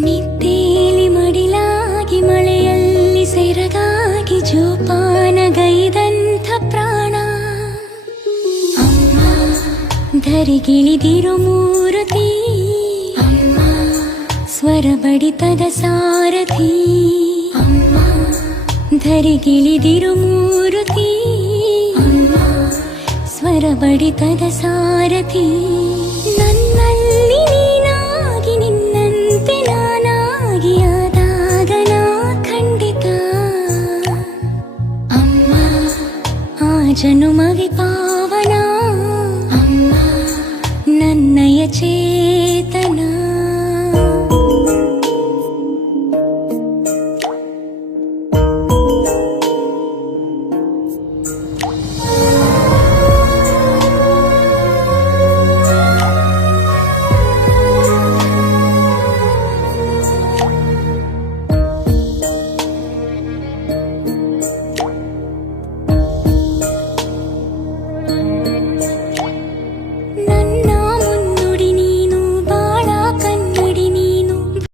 ನಿದ್ದೇಲಿ ಮಡಿಲಾಗಿ ಮಳೆಯಲ್ಲಿ ಸೆರಗಾಗಿ ಜೋಪಾನಗೈದಂಥ ಪ್ರಾಣ ಅಮ್ಮ ಧರಿಗಿಳಿದಿರು ಮೂರುತಿ ಅಮ್ಮ ಸ್ವರ ಬಡಿತದ ಸಾರಥಿ ಅಮ್ಮ ಧರಿಗಿಳಿದಿರು ಮೂರುತಿ ಅಮ್ಮ ಸ್ವರ ಬಡಿತದ ಸಾರಥಿ ನನ್ನಲ್ಲಿ ನೀನಾಗಿ ನಿನ್ನಂತೆ ನಾನಾಗಿ ಆದಾಗ ನಾ ಖಂಡಿತ ಅಮ್ಮ ಆ ಜನುಮ